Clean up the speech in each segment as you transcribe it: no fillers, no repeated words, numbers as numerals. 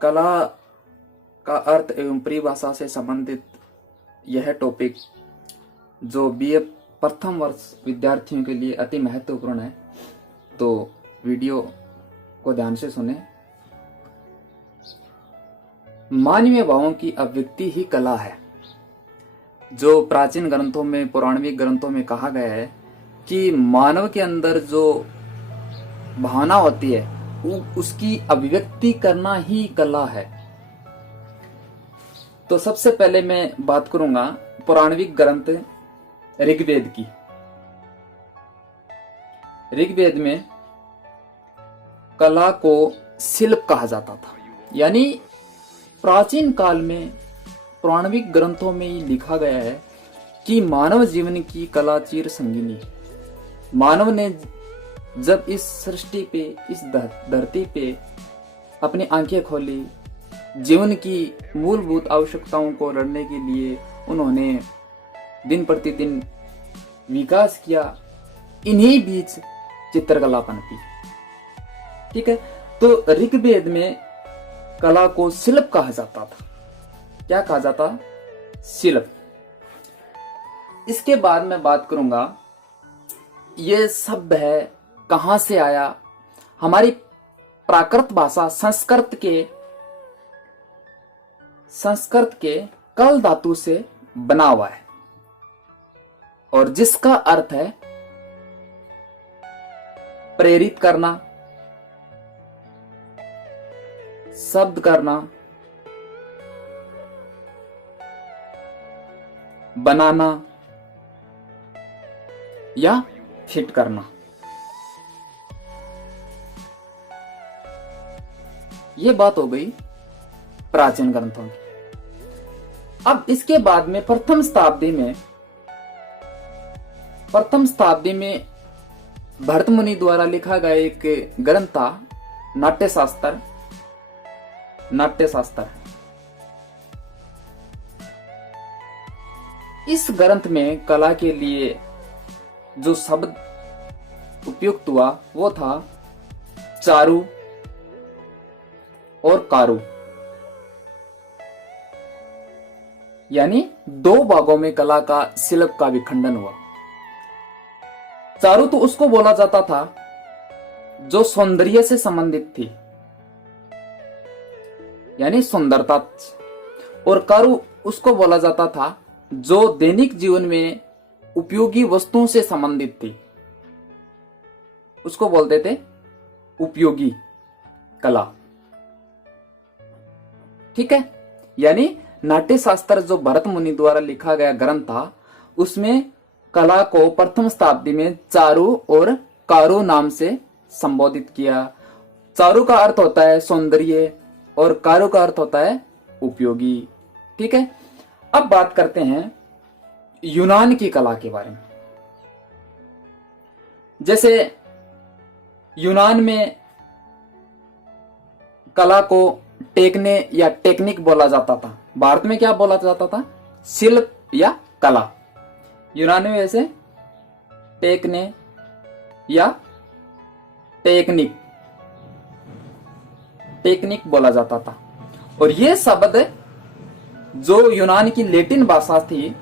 कला का अर्थ एवं परिभाषा से संबंधित यह टॉपिक जो बीए प्रथम वर्ष विद्यार्थियों के लिए अति महत्वपूर्ण है, तो वीडियो को ध्यान से सुने। मानवीय भावों की अभिव्यक्ति ही कला है। जो प्राचीन ग्रंथों में, पौराणिक ग्रंथों में कहा गया है कि मानव के अंदर जो भावना होती है उसकी अभिव्यक्ति करना ही कला है। तो सबसे पहले मैं बात करूंगा पौराणिक ग्रंथ ऋग्वेद की। ऋग्वेद में कला को शिल्प कहा जाता था, यानी प्राचीन काल में पौराणिक ग्रंथों में ये लिखा गया है कि मानव जीवन की कला चिर संगिनी है। मानव ने जब इस सृष्टि पे, इस धरती पे अपनी आंखें खोली, जीवन की मूलभूत आवश्यकताओं को लड़ने के लिए उन्होंने दिन प्रतिदिन विकास किया। इन्हीं बीच चित्रकला पनपी। ठीक है, तो ऋग्वेद में कला को शिल्प कहा जाता था। क्या कहा जाता? शिल्प। इसके बाद मैं बात करूंगा ये शब्द है कहां से आया। हमारी प्राकृत भाषा संस्कृत के कल धातु से बना हुआ है और जिसका अर्थ है प्रेरित करना, शब्द करना, बनाना या फिट करना। ये बात हो गई प्राचीन ग्रंथों की। अब इसके बाद में प्रथम शताब्दी में भरत मुनि द्वारा लिखा गया एक ग्रंथ था, नाट्यशास्त्र। इस ग्रंथ में कला के लिए जो शब्द उपयुक्त हुआ वो था चारु और कारु, यानी दो भागों में कला का शिल्प का विखंडन हुआ। चारु तो उसको बोला जाता था जो सौंदर्य से संबंधित थी, यानी सुंदरता, और कारु उसको बोला जाता था जो दैनिक जीवन में उपयोगी वस्तुओं से संबंधित थी। उसको बोलते थे उपयोगी कला। ठीक है, यानी नाट्यशास्त्र जो भरत मुनि द्वारा लिखा गया ग्रंथ था उसमें कला को प्रथम शताब्दी में चारु और कारु नाम से संबोधित किया। चारु का अर्थ होता है सौंदर्य और कारु का अर्थ होता है उपयोगी। ठीक है, अब बात करते हैं यूनान की कला के बारे में। जैसे यूनान में कला को टेकने या टेक्निक बोला जाता था। भारत में क्या बोला जाता था? शिल्प या कला। यूनान में वैसे टेकने या टेक्निक बोला जाता था। और ये शब्द जो यूनान की लैटिन भाषा थी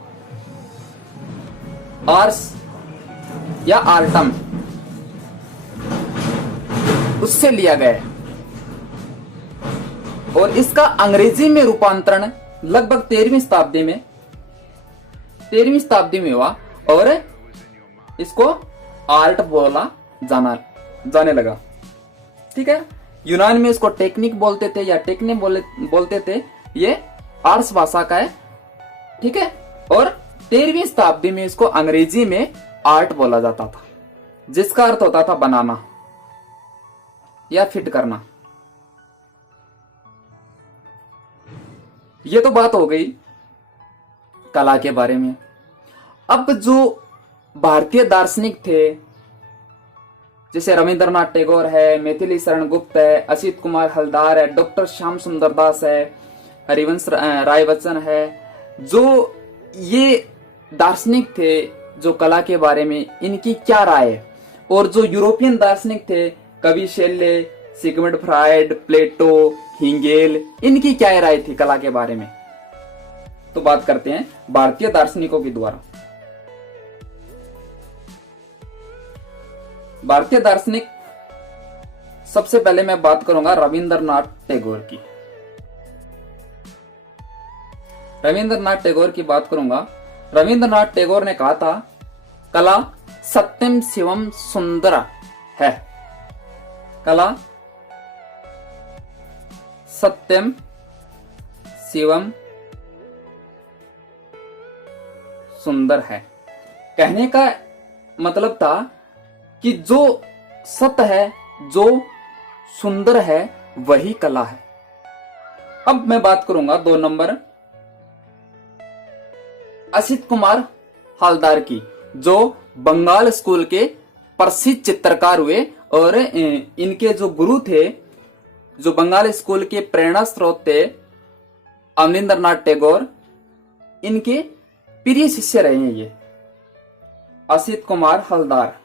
आर्स या आर्टम, उससे लिया गया है और इसका अंग्रेजी में रूपांतरण लगभग 13वीं शताब्दी में हुआ और इसको आर्ट बोला जाने लगा। ठीक है, यूनान में इसको टेक्निक बोलते थे या टेक्ने बोलते थे। ये आर्स भाषा का है। ठीक है, और 13वीं शताब्दी में इसको अंग्रेजी में आर्ट बोला जाता था, जिसका अर्थ होता था बनाना या फिट करना। ये तो बात हो गई कला के बारे में। अब जो भारतीय दार्शनिक थे, जैसे रविंद्रनाथ टैगोर है, मैथिली शरण गुप्त है, असित कुमार हलदार है, डॉक्टर श्याम सुंदर दास है, हरिवंश राय बच्चन है, जो ये दार्शनिक थे जो कला के बारे में इनकी क्या राय है। और जो यूरोपियन दार्शनिक थे, कवि शैल्य, सिगमंड फ्रायड, प्लेटो, हिंगेल, इनकी क्या राय थी कला के बारे में? तो बात करते हैं भारतीय दार्शनिकों के द्वारा। भारतीय दार्शनिक, सबसे पहले मैं बात करूंगा रविंद्रनाथ टैगोर की। रविंद्रनाथ टैगोर की बात करूंगा। रविंद्रनाथ टैगोर ने कहा था कला सत्यम शिवम सुंदर है। कला सत्यम शिवम सुंदर है। कहने का मतलब था कि जो सत्य है, जो सुंदर है, वही कला है। अब मैं बात करूंगा 2 नंबर असित कुमार हलदार की, जो बंगाल स्कूल के प्रसिद्ध चित्रकार हुए और इनके जो गुरु थे, जो बंगाल स्कूल के प्रेरणा स्रोत थे, अवनींद्रनाथ टैगोर, इनके प्रिय शिष्य रहे हैं ये असित कुमार हलदार।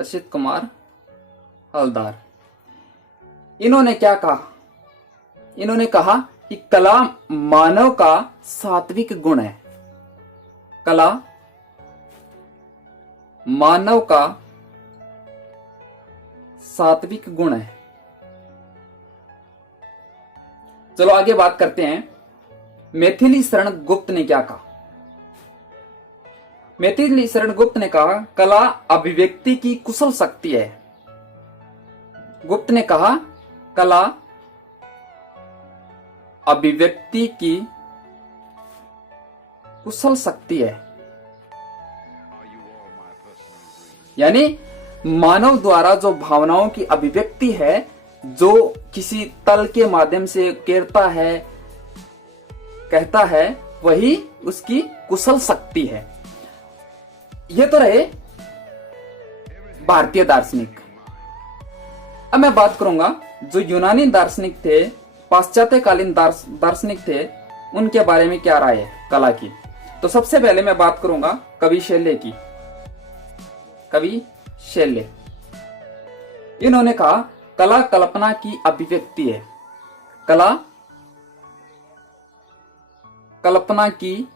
असित कुमार हलदार, इन्होंने क्या कहा? इन्होंने कहा कि कला मानव का सात्विक गुण है। कला मानव का सात्विक गुण है। चलो आगे बात करते हैं। मैथिली शरण गुप्त ने क्या कहा? मैथिली शरण गुप्त ने कहा कला अभिव्यक्ति की कुशल शक्ति है। गुप्त ने कहा कला अभिव्यक्ति की कुशल शक्ति है। यानी मानव द्वारा जो भावनाओं की अभिव्यक्ति है, जो किसी तल के माध्यम से कहता है, वही उसकी कुशल शक्ति है। ये तो रहे भारतीय दार्शनिक। अब मैं बात करूंगा जो यूनानी दार्शनिक थे, पाश्चात्यकालीन दार्शनिक थे, उनके बारे में क्या राय है कला की। तो सबसे पहले मैं बात करूंगा कवि शैल्य की। कवि शैल्य, इन्होंने कहा कला कल्पना की अभिव्यक्ति है। कला कल्पना की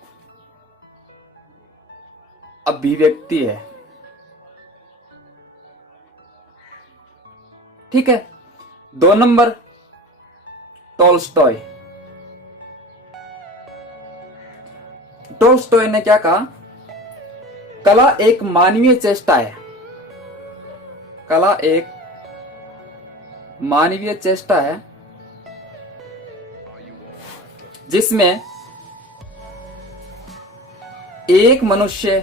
अभिव्यक्ति है। ठीक है। 2 नंबर टॉल्स्टॉय। टॉल्स्टॉय ने क्या कहा? कला एक मानवीय चेष्टा है। कला एक मानवीय चेष्टा है जिसमें एक मनुष्य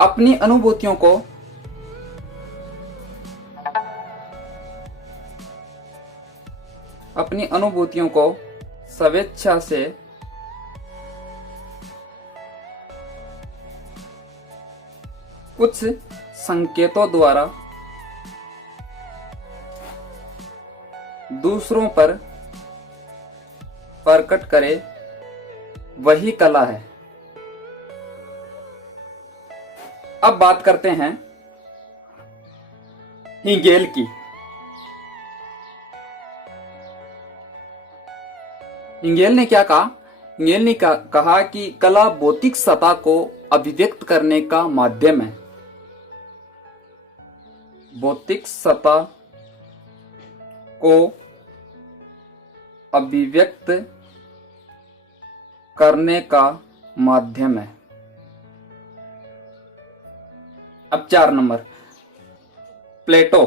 अपनी अनुभूतियों को स्वेच्छा से कुछ संकेतों द्वारा दूसरों पर प्रकट करे, वही कला है। अब बात करते हैं हिगेल की। हिगेल ने क्या कहा? हिगेल ने कहा कि कला भौतिक सत्ता को अभिव्यक्त करने का माध्यम है। भौतिक सत्ता को अभिव्यक्त करने का माध्यम है। अब 4 नंबर प्लेटो।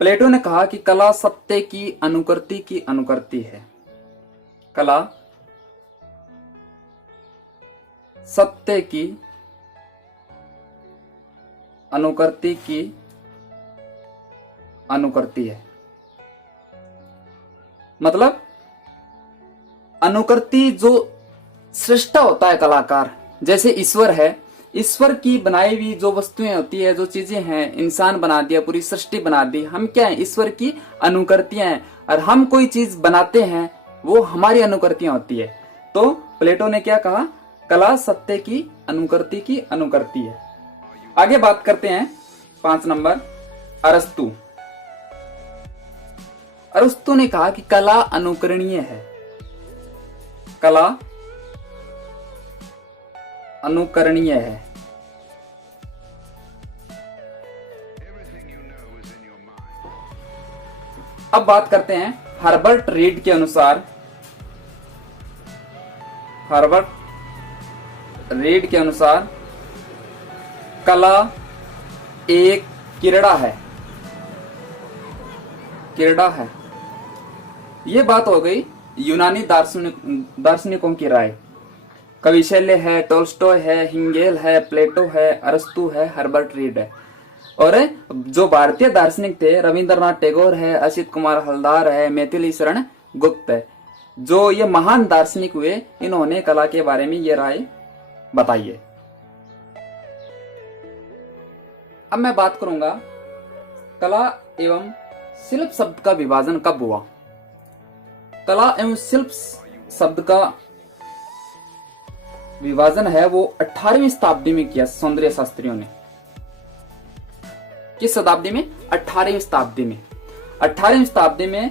प्लेटो ने कहा कि कला सत्य की अनुकृति है। कला सत्य की अनुकृति है। मतलब अनुकृति जो सृष्टा होता है कलाकार, जैसे ईश्वर है, ईश्वर की बनाई हुई जो वस्तुएं होती है, जो चीजें हैं, इंसान बना दिया, पूरी सृष्टि बना दी, हम क्या है? ईश्वर की अनुकृतियां हैं। और हम कोई चीज बनाते हैं, वो हमारी अनुकृतियां होती है। तो प्लेटो ने क्या कहा? कला सत्य की अनुकृति है। आगे बात करते हैं 5 नंबर, अरस्तु। अरस्तु ने कहा कि कला अनुकरणीय है। कला अनुकरणीय है। अब बात करते हैं हर्बर्ट रीड के अनुसार। हर्बर्ट रीड के अनुसार कला एक क्रीड़ा है। क्रीड़ा है। ये बात हो गई यूनानी दार्शनिकों की राय। कवि शैल्य है, टोल्स्टॉय है, हिंगेल है, प्लेटो है, अरस्तु है, हर्बर्ट रीड है। और जो भारतीय दार्शनिक थे, रविंद्रनाथ टैगोर है, असित कुमार हलदार है, मैथिली शरण गुप्त है। जो ये महान दार्शनिक हुए, इन्होंने कला के बारे में ये राय बताई है। अब मैं बात करूंगा कला एवं शिल्प शब्द का विभाजन कब हुआ। कला एवं शिल्प शब्द का विभाजन है वो 18वीं शताब्दी में किया सौंदर्य शास्त्रियों ने। किस शताब्दी में? 18वीं शताब्दी में। 18वीं शताब्दी में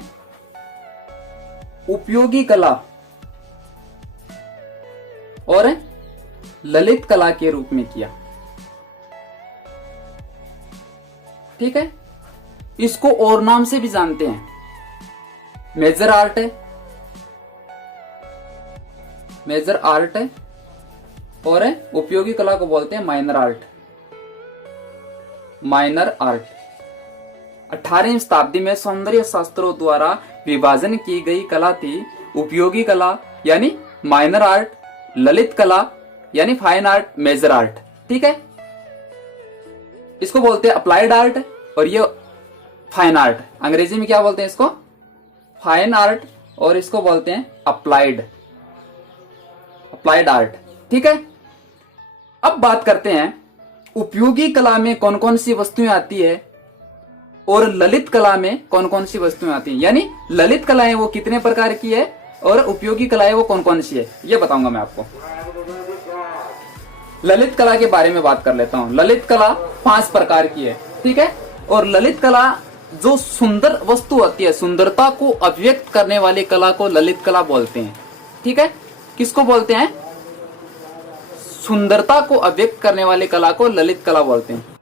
उपयोगी कला और ललित कला के रूप में किया। ठीक है, इसको और नाम से भी जानते हैं, मेजर आर्ट है, मेजर आर्ट है, और उपयोगी कला को बोलते हैं माइनर आर्ट। माइनर आर्ट 18वीं शताब्दी में सौंदर्य शास्त्रों द्वारा विभाजन की गई कला थी उपयोगी कला यानी माइनर आर्ट, ललित कला यानी फाइन आर्ट, मेजर आर्ट। ठीक है, इसको बोलते हैं अप्लाइड आर्ट और ये फाइन आर्ट। अंग्रेजी में क्या बोलते हैं इसको? फाइन आर्ट, और इसको बोलते हैं अप्लाइड आर्ट। ठीक है, अब बात करते हैं उपयोगी कला में कौन कौन सी वस्तुएं आती है और ललित कला में कौन कौन सी वस्तुएं आती हैं। यानी ललित कलाएं वो कितने प्रकार की है और उपयोगी कलाएं वो कौन कौन सी है, ये बताऊंगा मैं आपको। ललित कला के बारे में बात कर लेता हूं। ललित कला 5 प्रकार की है। ठीक है, और ललित कला जो सुंदर वस्तु होती है, सुंदरता को अभिव्यक्त करने वाली कला को ललित कला बोलते हैं। ठीक है, किसको बोलते हैं? सुंदरता को अभिव्यक्त करने वाली कला को ललित कला बोलते हैं।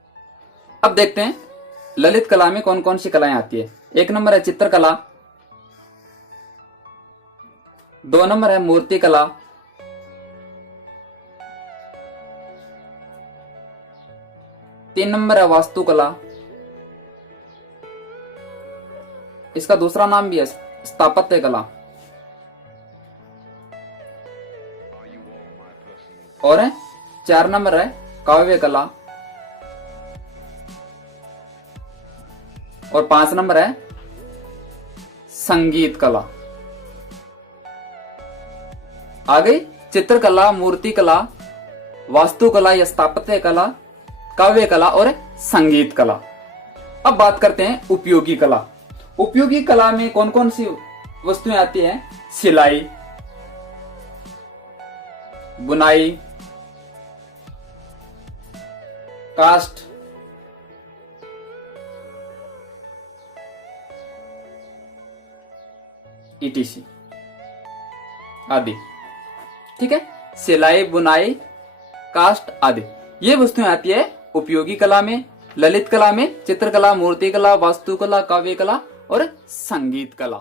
अब देखते हैं ललित कला में कौन कौन सी कलाएं आती है। 1 नंबर है चित्रकला, 2 नंबर है मूर्ति कला, 3 नंबर है वास्तुकला, इसका दूसरा नाम भी है स्थापत्य कला, और 4 नंबर है काव्य कला, और 5 नंबर है संगीत कला। आ गई चित्रकला, मूर्ति कला, वास्तुकला या स्थापत्य कला, काव्य कला और संगीत कला। अब बात करते हैं उपयोगी कला। उपयोगी कला में कौन कौन सी वस्तुएं आती हैं? सिलाई, बुनाई, कास्ट, ईटीसी आदि। ठीक है, सिलाई, बुनाई, कास्ट आदि ये वस्तुएं आती है उपयोगी कला में। ललित कला में चित्रकला, मूर्ति कला, वास्तुकला, काव्य कला और संगीत कला।